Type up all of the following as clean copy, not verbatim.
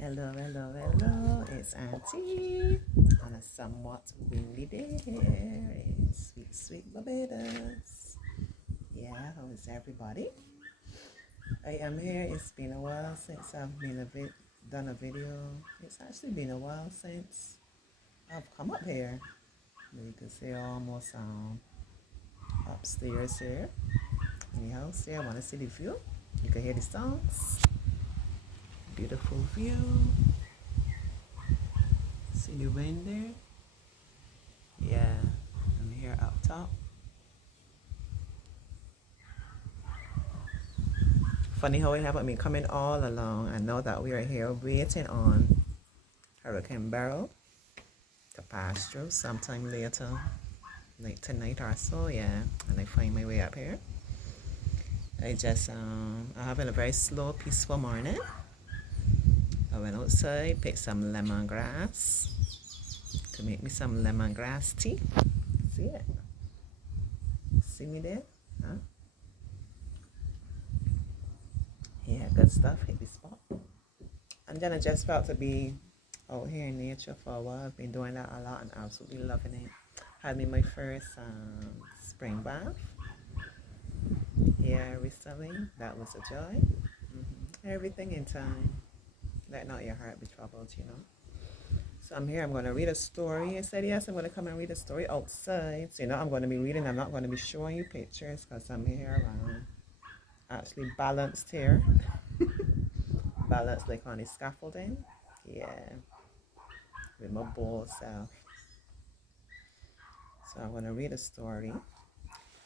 Hello, hello, hello. It's Auntie on a somewhat windy day here in sweet, sweet Barbados. Yeah, how is everybody? I am here. It's been a while since I've done a video. It's actually been a while since I've come up here. You can see almost upstairs here in the house here. I want to see the view. You can hear the sounds. Beautiful view. See the wind there? Yeah, I'm here up top. Funny how it happened me coming all along and now that we are here waiting on Hurricane Barrel to pass through sometime later, like tonight or so, yeah. And I find my way up here. I'm having a very slow, peaceful morning. I went outside, picked some lemongrass to make me some lemongrass tea. See it? See me there? Huh? Yeah, good stuff. Hit the spot. And then I just felt to be out here in nature for a while. I've been doing that a lot and absolutely loving it. Had me my first spring bath here recently. That was a joy. Everything in time. Let not your heart be troubled, you know. So I'm here. I'm going to read a story. I said, yes, I'm going to come and read a story outside. So, I'm going to be reading. I'm not going to be showing you pictures because I'm here actually balanced here. Balanced like on the scaffolding. Yeah. With my bold self. So I'm going to read a story.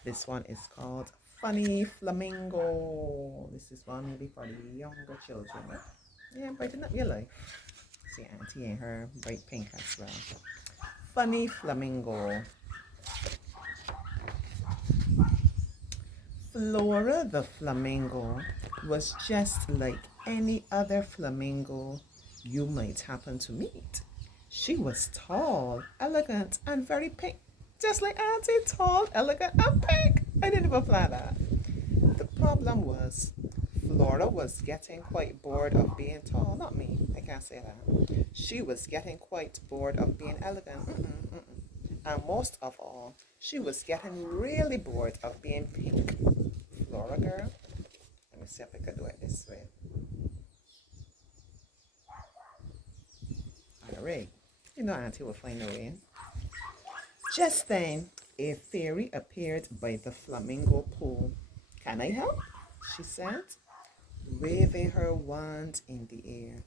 This one is called Funny Flamingo. This is one maybe for the younger children. Yeah, brighten up your life. See Auntie and her bright pink as well. Funny Flamingo. Flora the flamingo was just like any other flamingo you might happen to meet. She was tall, elegant, and very pink. Just like Auntie, tall, elegant, and pink. I didn't even plan that. The problem was, Flora was getting quite bored of being tall. Not me, I can't say that. She was getting quite bored of being elegant. And most of all, she was getting really bored of being pink. Flora girl, let me see if I can do it this way. Alright, Auntie will find a way. Just then, a fairy appeared by the flamingo pool. Can I help? She said, waving her wand in the air.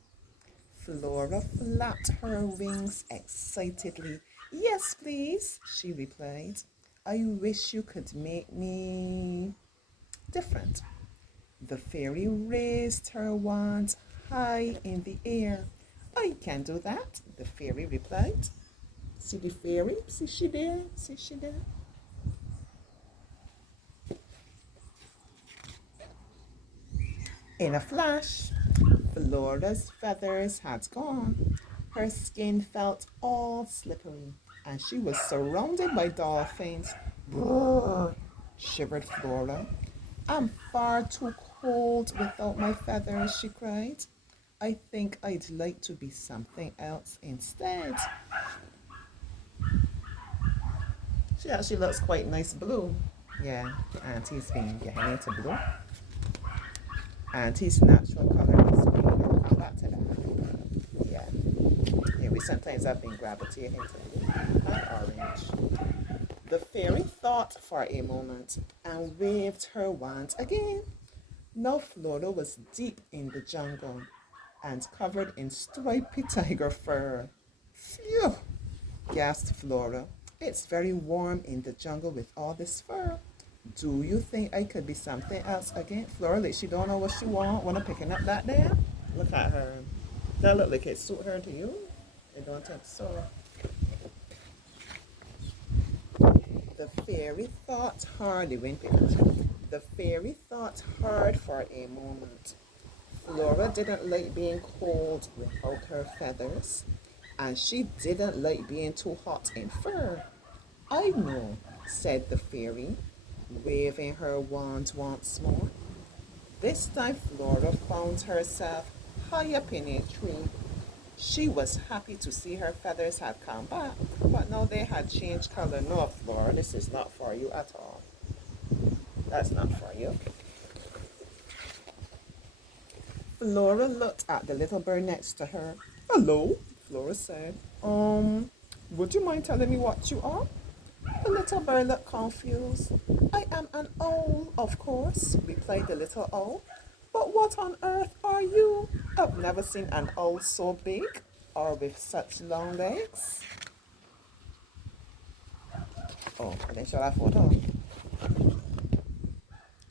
Flora flapped her wings excitedly. Yes, please, she replied. I wish you could make me different. The fairy raised her wand high in the air. I can do that, the fairy replied. See the fairy? See she there? See she there? In a flash, Flora's feathers had gone. Her skin felt all slippery, and she was surrounded by dolphins. Brrr, shivered Flora. I'm far too cold without my feathers, she cried. I think I'd like to be something else instead. She actually looks quite nice blue. Yeah, Auntie's been getting into blue. Auntie's natural color is green. I'll come back to that. Yeah, recent times I've been gravitating to blue and orange. The fairy thought for a moment and waved her wand again. Now Flora was deep in the jungle and covered in stripy tiger fur. Phew, gasped Flora. It's very warm in the jungle with all this fur. Do you think I could be something else again? Flora, like she don't know what she wanna picking up that there? Look at her. That look like it suit her to you? I don't think so. The fairy thought hard. The fairy thought hard for a moment. Flora didn't like being cold without her feathers, and she didn't like being too hot in fur. I know, said the fairy, waving her wand once more. This time Flora found herself high up in a tree. She was happy to see her feathers had come back, but now they had changed color. No, Flora, this is not for you at all. That's not for you. Flora looked at the little bird next to her. Hello, Flora said. Would you mind telling me what you are? The little bird looked confused. I am an owl, of course, replied the little owl. But what on earth are you? I've never seen an owl so big or with such long legs. Oh, I didn't show that photo.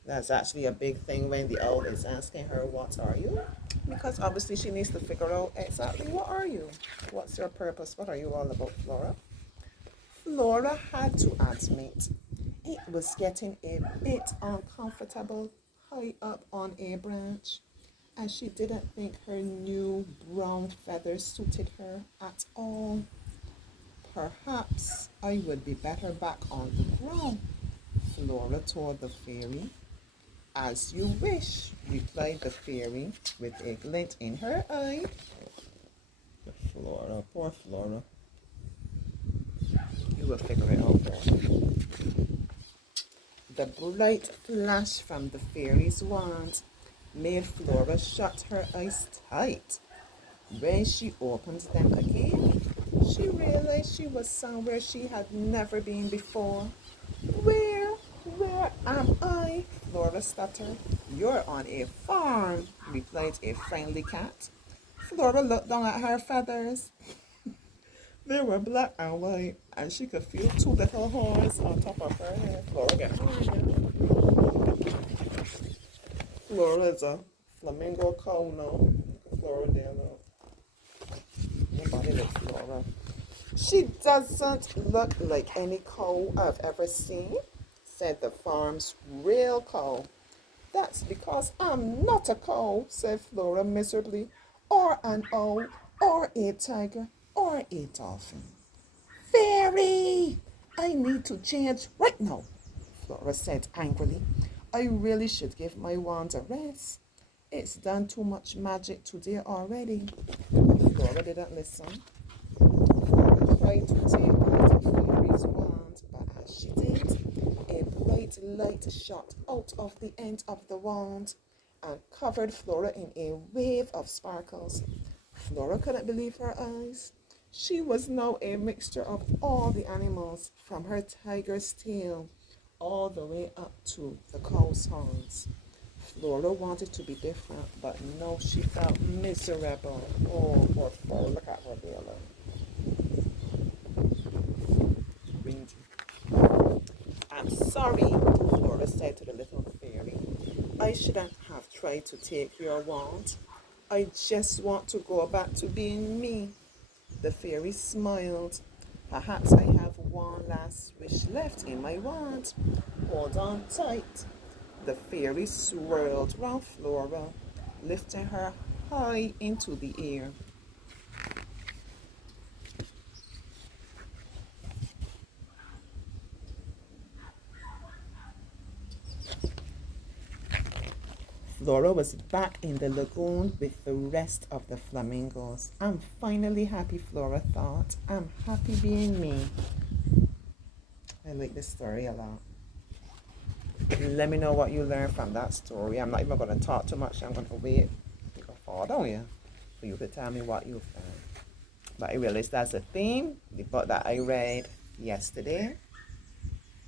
That's actually a big thing when the owl is asking her, what are you? Because obviously she needs to figure out exactly what are you? What's your purpose? What are you all about, Flora? Flora had to admit it was getting a bit uncomfortable high up on a branch, and she didn't think her new brown feathers suited her at all. Perhaps I would be better back on the ground, Flora told the fairy. As you wish, replied the fairy with a glint in her eye. Flora, poor Flora. You will figure it out there. The bright flash from the fairy's wand made Flora shut her eyes tight. When she opened them again, she realized she was somewhere she had never been before. Where am I? Flora stuttered. You're on a farm, replied a friendly cat. Flora looked down at her feathers. They were black and white, and she could feel two little horns on top of her head. Flora got Flora is a flamingo cow now. Flora there now. Nobody likes Flora. She doesn't look like any cow I've ever seen, said the farm's real cow. That's because I'm not a cow, said Flora miserably, or an owl, or a tiger, or a dolphin. Fairy! I need to change right now, Flora said angrily. I really should give my wand a rest. It's done too much magic today already. Flora didn't listen. Flora tried to take the fairy's wand, but as she did, a bright light shot out of the end of the wand and covered Flora in a wave of sparkles. Flora couldn't believe her eyes. She was now a mixture of all the animals, from her tiger's tail all the way up to the cow's horns. Flora wanted to be different, but no, she felt miserable. Oh, poor Flora, look at her there, I'm sorry, Flora said to the little fairy. I shouldn't have tried to take your wand. I just want to go back to being me. The fairy smiled. Perhaps I have one last wish left in my wand. Hold on tight. The fairy swirled round Flora, lifting her high into the air. Flora was back in the lagoon with the rest of the flamingos. I'm finally happy, Flora thought. I'm happy being me. I like this story a lot. Let me know what you learned from that story. I'm not even going to talk too much. I'm going to wait to go fall down here for you to tell me what you found. But I realized that's a theme. The book that I read yesterday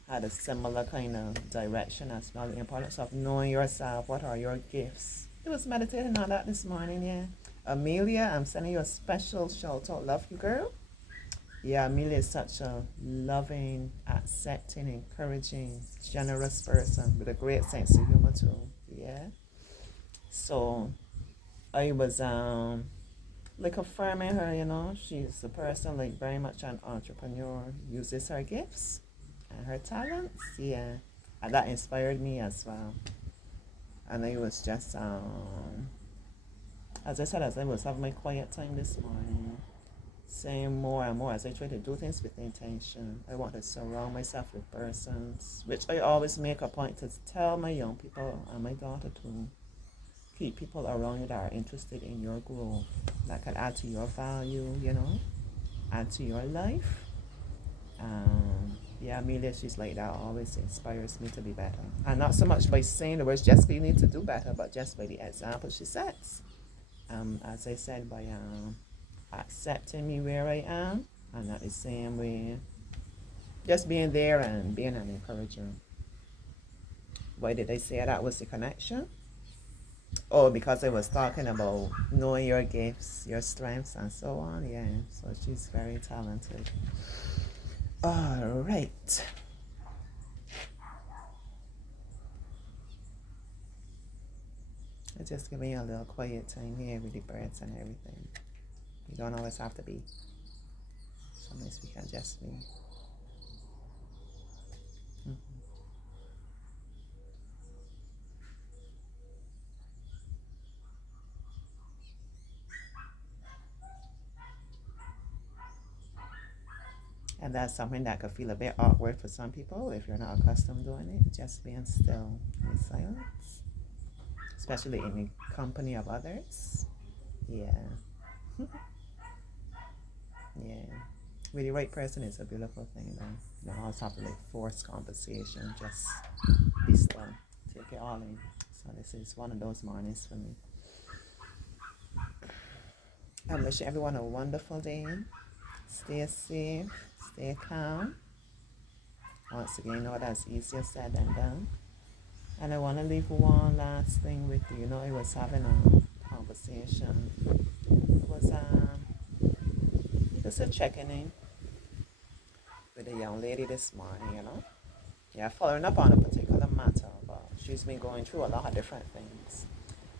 had a similar kind of direction as well. The importance of knowing yourself. What are your gifts? It was meditating on that this morning, yeah. Amelia, I'm sending you a special shout out. Love you, girl. Yeah, Amelia is such a loving, accepting, encouraging, generous person with a great sense of humor too. Yeah. So I was like affirming her, you know, she's a person like very much an entrepreneur, uses her gifts and her talents, yeah. And that inspired me as well. And I was just as I said, as I was having my quiet time this morning, saying more and more as I try to do things with intention. I want to surround myself with persons, which I always make a point to tell my young people and my daughter to Keep people around you that are interested in your growth, that can add to your value, add to your life. Yeah, Amelia, she's like that, always inspires me to be better. And not so much by saying the words, Jessica, you need to do better, but just by the example she sets. As I said, by accepting me where I am, and at the same way, just being there and being an encourager. Why did I say that was the connection? Oh, because I was talking about knowing your gifts, your strengths, and so on. Yeah, so she's very talented. All right. It's just giving you a little quiet time here with the birds and everything. You don't always have to be. Sometimes we can just be. Mhm. And that's something that could feel a bit awkward for some people if you're not accustomed doing it. Just being still in silence, especially in the company of others. Yeah. Yeah. With the right person, it's a beautiful thing, though. You don't always have to like force conversation. Just be still. Take it all in. So this is one of those mornings for me. I wish everyone a wonderful day. Stay safe. Stay calm. Once again, you know that's easier said than done. And I want to leave one last thing with you. You know, I was having a conversation. It was just a checking in with a young lady this morning, Yeah, following up on a particular matter, but she's been going through a lot of different things.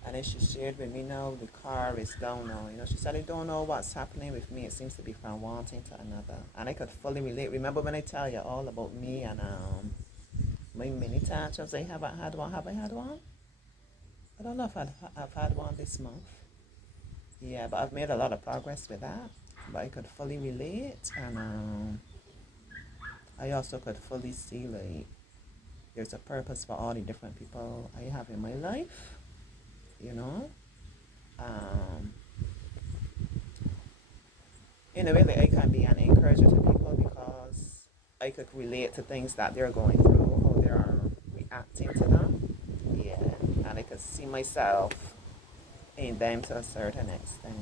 And then she shared with me now the car is down now. She said, I don't know what's happening with me. It seems to be from one thing to another. And I could fully relate. Remember when I tell you all about me and my mini tantrums? I haven't had one. Have I had one? I don't know if I've had one this month. Yeah, but I've made a lot of progress with that. But I could fully relate. And I also could fully see, like, there's a purpose for all the different people I have in my life, you know. Um, in a way, like, I can be an encourager to people because I could relate to things that they're going through, how they are reacting to them. Yeah, and I could see myself in them to a certain extent.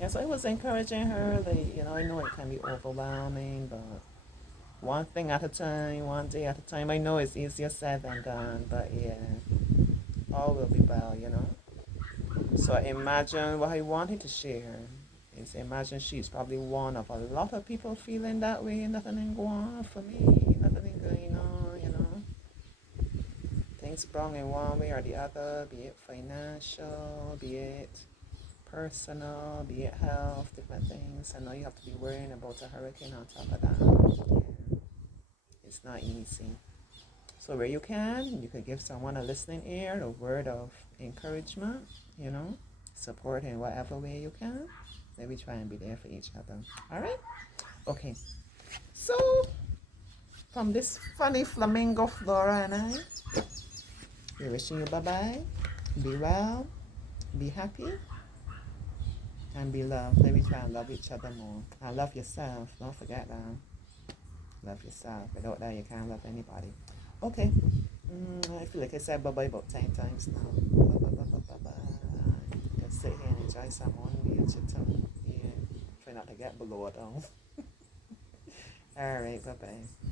Yeah, so I was encouraging her, like, I know it can be overwhelming, but one thing at a time, one day at a time. I know it's easier said than done, but yeah, all will be well. So imagine what I wanted to share is imagine she's probably one of a lot of people feeling that way. Nothing ain't going on for me. Nothing ain't going on. Things wrong in one way or the other, be it financial, be it personal, be it health, different things. I know you have to be worrying about a hurricane on top of that. Yeah, it's not easy. So where you could give someone a listening ear, a word of encouragement, support in whatever way you can. Maybe try and be there for each other. All right? Okay. So from this funny flamingo Flora and I, we're wishing you bye-bye. Be well, be happy, and be loved. Maybe try and love each other more. And love yourself. Don't forget that. Love yourself. Without that, you can't love anybody. Okay. I feel like I said bye-bye about 10 times now. Bye-bye. Just sit here and enjoy someone. Eat your tongue. Yeah. Try not to get below it all. Alright, bye-bye.